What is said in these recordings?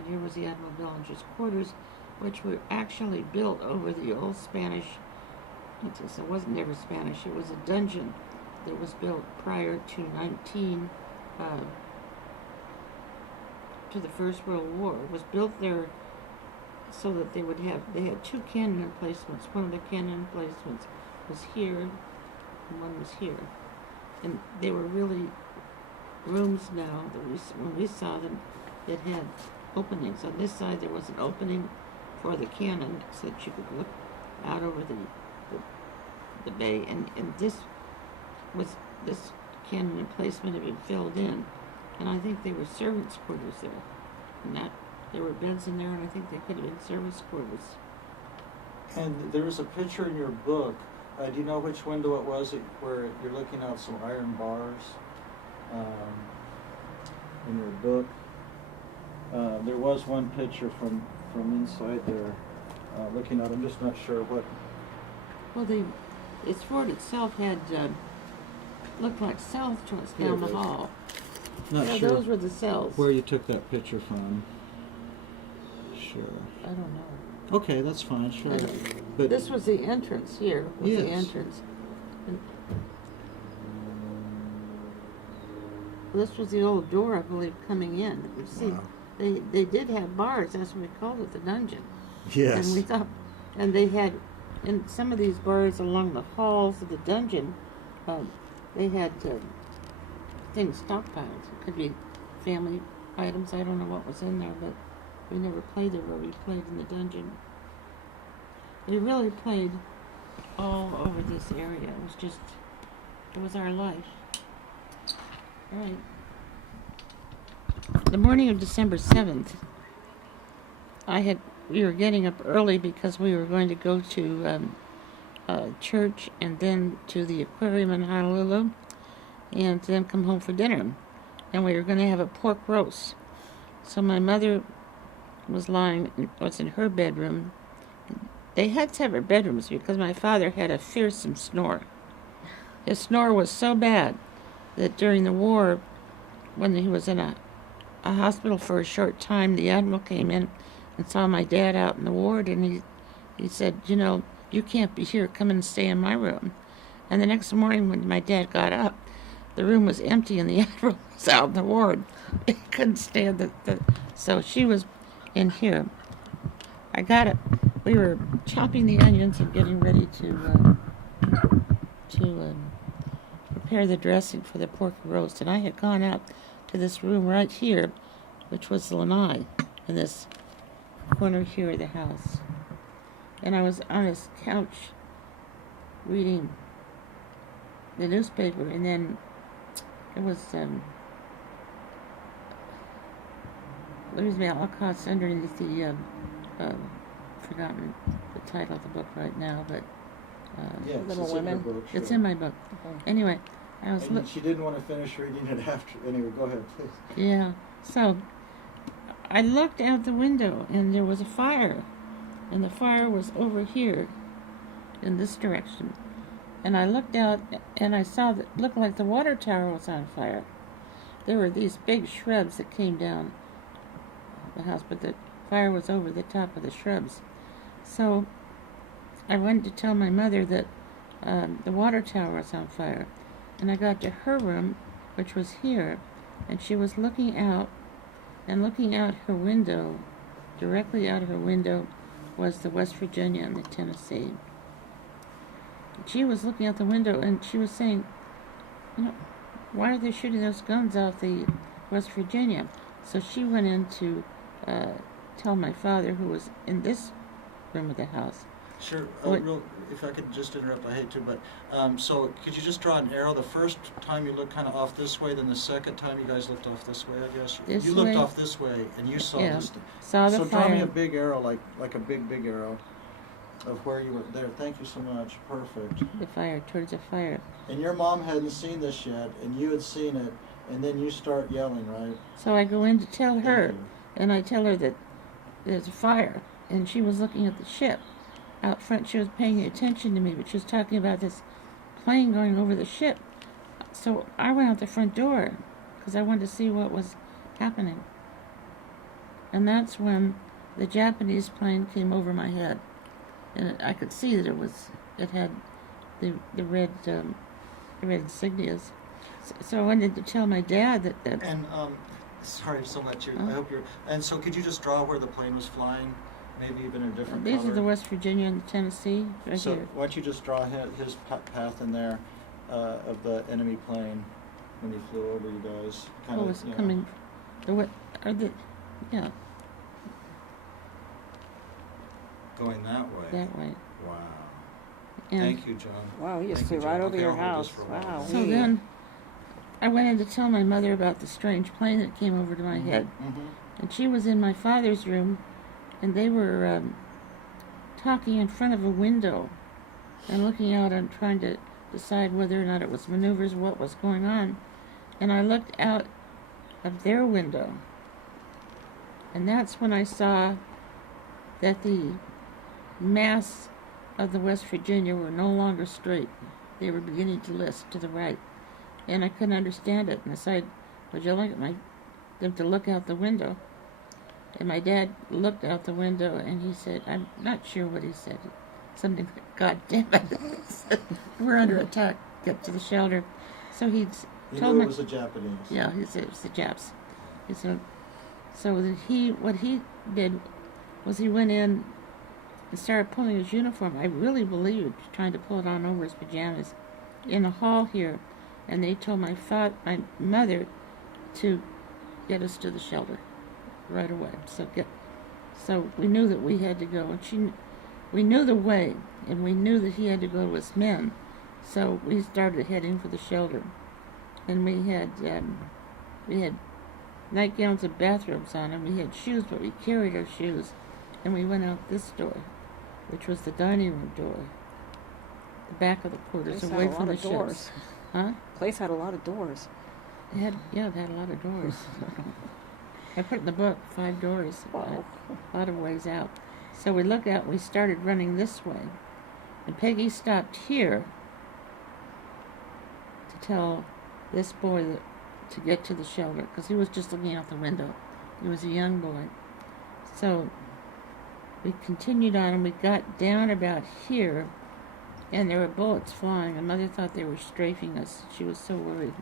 down here was the Admiral Bellinger's quarters, which were actually built over the old Spanish. It wasn't never Spanish. It was a dungeon that was built prior to to the First World War. It was built there so that they had two cannon emplacements. One of the cannon emplacements was here, and one was here. And they were really rooms now that when we saw them, it had openings. On this side there was an opening for the cannon so that you could look out over the bay, and this cannon emplacement had been filled in, and I think they were servants' quarters there, and that there were beds in there, and I think they could have been service quarters. And there is a picture in your book. Do you know which window it was where you're looking out some iron bars in your book? There was one picture from inside there looking out. I'm just not sure what. Well, its fort itself had looked like cells to us down the hall. Not yeah, sure. Those were the cells. Where you took that picture from? Sure. I don't know. Okay, that's fine. Sure. But this was the entrance here. Was yes. The entrance. And this was the old door, I believe, coming in. You see, wow. They did have bars. That's what we called it, the dungeon. Yes. And we thought, and they had, in some of these bars along the halls of the dungeon, they had things stockpiled. It could be family items. I don't know what was in there, but we never played there where we played in the dungeon. We really played all over this area. It was our life. All right. The morning of December 7th, we were getting up early because we were going to go to church and then to the aquarium in Honolulu and then come home for dinner. And we were going to have a pork roast. So my mother was in her bedroom. They had separate bedrooms because my father had a fearsome snore. His snore was so bad that during the war, when he was in a hospital for a short time, the Admiral came in and saw my dad out in the ward, and he said, you can't be here, come and stay in my room. And the next morning when my dad got up, the room was empty and the Admiral was out in the ward. He couldn't stand so she was in here. I got it. We were chopping the onions and getting ready to prepare the dressing for the pork roast, and I had gone out to this room right here, which was the lanai, in this corner here of the house. And I was on this couch reading the newspaper, and then it was Holocaust underneath the forgotten the title of the book right now, but Little Women. Book, sure. It's in my book. Okay. Anyway, she didn't want to finish reading it after. Anyway, go ahead, please. Yeah. So I looked out the window, and there was a fire, and the fire was over here, in this direction. And I looked out, and I saw that it looked like the water tower was on fire. There were these big shrubs that came down the house, but the fire was over the top of the shrubs. So I went to tell my mother that the water tower was on fire. And I got to her room, which was here, and she was looking out, and looking out her window, directly out of her window, was the West Virginia and the Tennessee. She was looking out the window, and she was saying, why are they shooting those guns off the West Virginia? So she went in to tell my father, who was in this room of the house. Sure. If I could just interrupt, I hate to, but so could you just draw an arrow? The first time you looked kind of off this way, then the second time you guys looked off this way, I guess. You looked off this way, and you saw this. Saw the fire. So draw me a big arrow, like a big arrow of where you were there. Thank you so much. Perfect. The fire, towards the fire. And your mom hadn't seen this yet, and you had seen it, and then you start yelling, right? So I go in to tell her, and I tell her that there's a fire, and she was looking at the ship out front. She was paying attention to me, but she was talking about this plane going over the ship. So I went out the front door because I wanted to see what was happening. and that's when the Japanese plane came over my head, and I could see that it had the red insignias. So I wanted to tell my dad that. And sorry so much. I hope you're. And so, could you just draw where the plane was flying? Maybe even a different These color. are the West Virginia and the Tennessee right so here. why don't you just draw his path in there of the enemy plane when he flew over you guys? Oh, it's coming. What are the? Yeah. Going that way. That way. Wow. And thank you, John. Wow, he just Thank you, flew right John. over Okay, your I'll hold house. this for a while. Wow. so then, I went in to tell my mother about the strange plane that came over to my head, and she was in my father's room, and they were talking in front of a window, and looking out and trying to decide whether or not it was maneuvers, what was going on, and I looked out of their window, and that's when I saw that the masts of the West Virginia were no longer straight. They were beginning to list to the right. And I couldn't understand it. And I was yelling at them to look out the window. And my dad looked out the window and he said, I'm not sure what he said. Something like, God damn it. We're under attack. Get to the shelter. So he told me. It was the Japanese. Yeah, he said it was the Japs. He said, so what he did was he went in and started pulling his uniform. I really believed trying to pull it on over his pajamas in the hall here, and they told my mother to get us to the shelter right away. So we knew that we had to go, and we knew the way, and we knew that he had to go with his men. So we started heading for the shelter, and we had nightgowns and bathrobes on, and we had shoes, but we carried our shoes, and we went out this door, which was the dining room door, the back of the quarters, away from the ships. Huh? Place had a lot of doors. It had a lot of doors. I put in the book 5 doors, Wow. a lot of ways out. So we looked out, we started running this way, and Peggy stopped here to tell this boy to get to the shelter, because he was just looking out the window. He was a young boy. So we continued on, and we got down about here, and there were bullets flying, and Mother thought they were strafing us. She was so worried.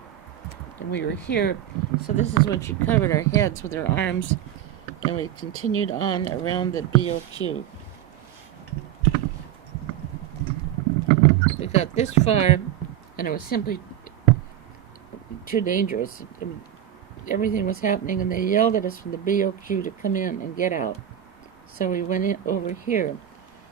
And we were here, so this is when she covered our heads with her arms, and we continued on around the BOQ. We got this far, and it was simply too dangerous. Everything was happening, and they yelled at us from the BOQ to come in and get out. So we went in over here,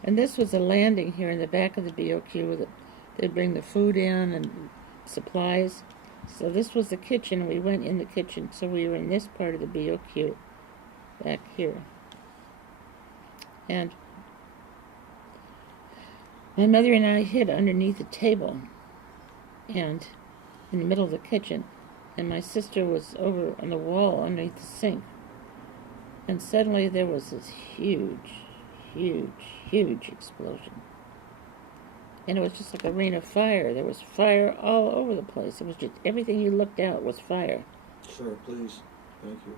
and this was a landing here in the back of the BOQ that they'd bring the food in and supplies. So this was the kitchen, and we went in the kitchen. So we were in this part of the BOQ back here. And my mother and I hid underneath a table and in the middle of the kitchen, and my sister was over on the wall underneath the sink. And suddenly there was this huge explosion. And it was just like a ring of fire. There was fire all over the place. It was just everything you looked out was fire. Sure, please. Thank you.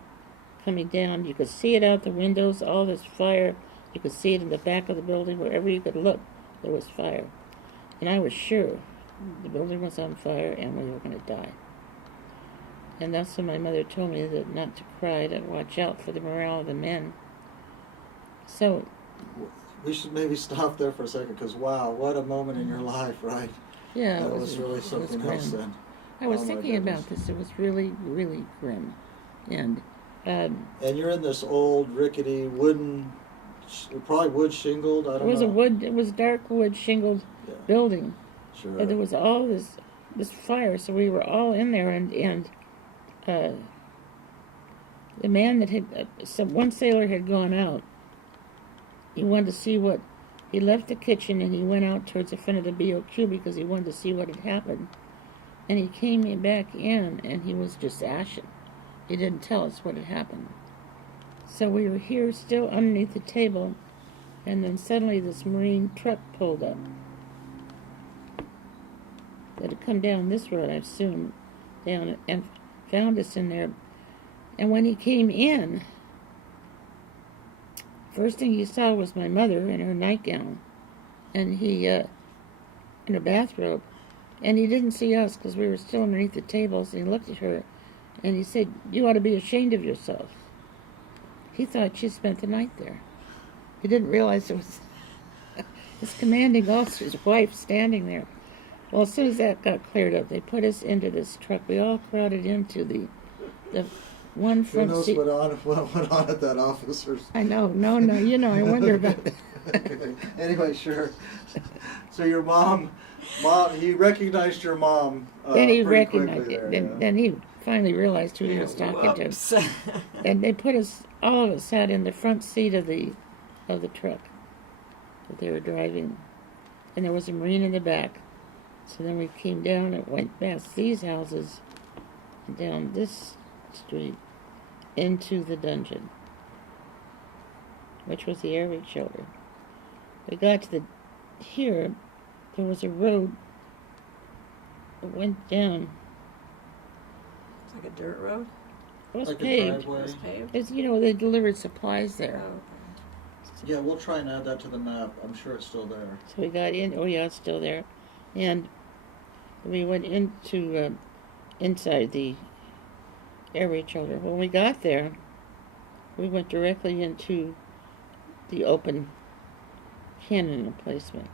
Coming down, you could see it out the windows, all this fire. You could see it in the back of the building. Wherever you could look, there was fire. And I was sure the building was on fire and we were going to die. And that's when my mother told me that not to cry, to watch out for the morale of the men. So we should maybe stop there for a second, because wow, what a moment in your life, right? yeah, That was really something else then. I was Oh, my thinking goodness. about this. It was really grim. And And you're in this old rickety wooden, probably wood shingled. I it don't was know. it was dark wood shingled Yeah, building. sure. And there was all this fire, so we were all in there, and the man that had one sailor had gone out. He wanted to see what. He left the kitchen and he went out towards the front of the BOQ because he wanted to see what had happened. And he came back in, and he was just ashen. He didn't tell us what had happened. So we were here still underneath the table, and then suddenly this Marine truck pulled up. That had come down this road, I assume, down and found us in there. And when he came in, first thing he saw was my mother in her nightgown, and he in a bathrobe, and he didn't see us because we were still underneath the tables. And he looked at her, and he said, "You ought to be ashamed of yourself." He thought she spent the night there. He didn't realize it was his commanding officer's wife standing there. Well, as soon as that got cleared up, they put us into this truck. We all crowded into the one front seat. Who knows what went on at that officer's? I know, no, I wonder about that. Anyway, sure. So your mom, he recognized your mom. Then he recognized it. Then he finally realized who he was talking to. And they put us, all of us sat in the front seat of the truck that they were driving, and there was a Marine in the back. So then we came down and went past these houses, and down this street, into the dungeon, which was the Earle children. We got to here, there was a road that went down. It's like a dirt road? It was like paved. It was paved? It's, they delivered supplies there. Oh, Yeah, we'll try and add that to the map. I'm sure it's still there. So we got in, oh yeah, it's still there. And we went into, inside the Earle children. When we got there, we went directly into the open cannon emplacement.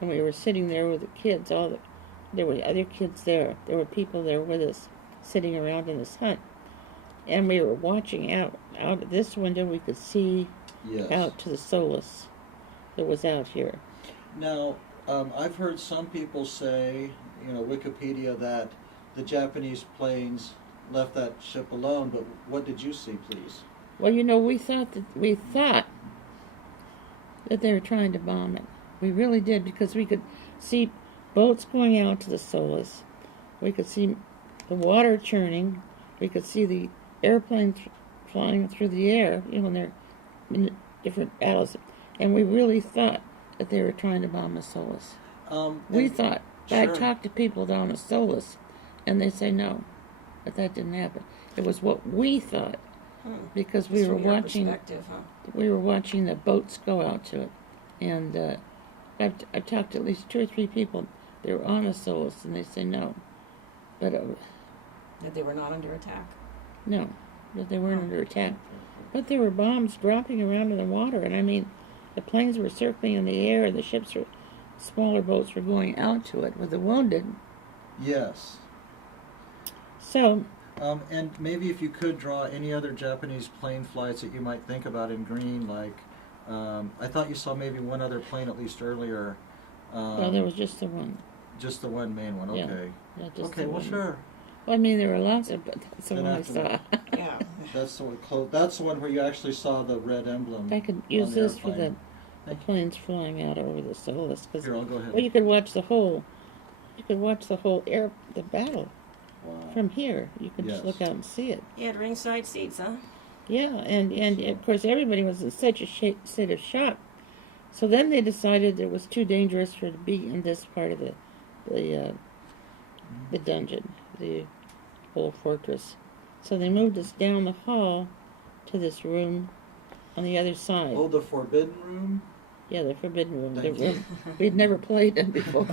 And we were sitting there with the kids, there were other kids there. There were people there with us, sitting around in this hut. And we were watching out of this window. We could see out to the solace that was out here. Now, I've heard some people say, Wikipedia, that the Japanese planes left that ship alone, but what did you see, please? Well, we thought that they were trying to bomb it. We really did, because we could see boats going out to the solace. We could see the water churning. We could see the airplanes flying through the air, and they're in different battles. And we really thought that they were trying to bomb the solace. We thought. But I talked to people down the solace, and they say no, but that didn't happen. It was what we thought, because we were watching. We were watching the boats go out to it, and I've talked to at least 2 or 3 people. They were on the solace, and they say no, but that they were not under attack. No, that they weren't under attack, but there were bombs dropping around in the water, and I mean, the planes were circling in the air, and the ships were. Smaller boats were going out to it with the wounded. Yes. So. And maybe if you could draw any other Japanese plane flights that you might think about in green, like, I thought you saw maybe one other plane at least earlier. Well, there was just the one. Just the one main one, okay. Yeah, just okay, well, one. Sure. Well, I mean, there were lots of, but that's the one I saw. Yeah. That's the one where you actually saw the red emblem. I could use this for the planes flying out over the solace. Here, I'll go ahead. Well, you could watch the whole the battle. Wow. From here. You could just look out and see it. You had ringside seats, huh? Yeah, and of course everybody was in such a state of shock. So then they decided it was too dangerous to be in this part of the dungeon, the old fortress. So they moved us down the hall to this room on the other side. Oh, the forbidden room? Yeah, the forbidden room. The room we'd never played in before.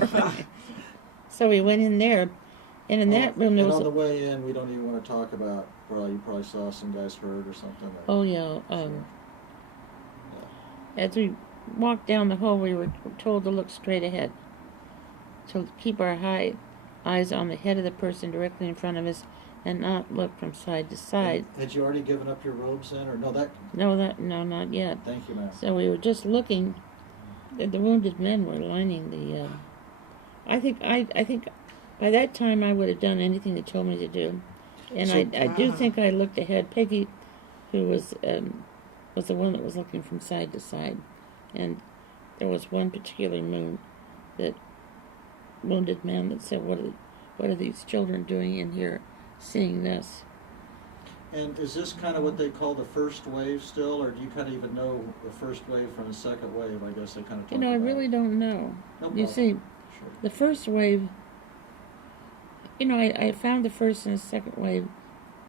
So we went in there, and in that room there was. And on the way in, we don't even want to talk about. Well, you probably saw some guys hurt or something. Oh yeah. As we walked down the hall, we were told to look straight ahead, to keep our eyes on the head of the person directly in front of us, and not look from side to side. Had you already given up your robes then, or no? No, not yet. Thank you, ma'am. So we were just looking. The wounded men were lining the. I think by that time I would have done anything they told me to do, and so, I do think I looked ahead. Peggy, who was the one that was looking from side to side, and there was one particular wounded man that said, "What are these children doing in here, seeing this?" And is this kind of what they call the first wave still, or do you kind of even know the first wave from the second wave? I guess they kind of talk about. I really don't know. No you see, the first wave, I found the first and the second wave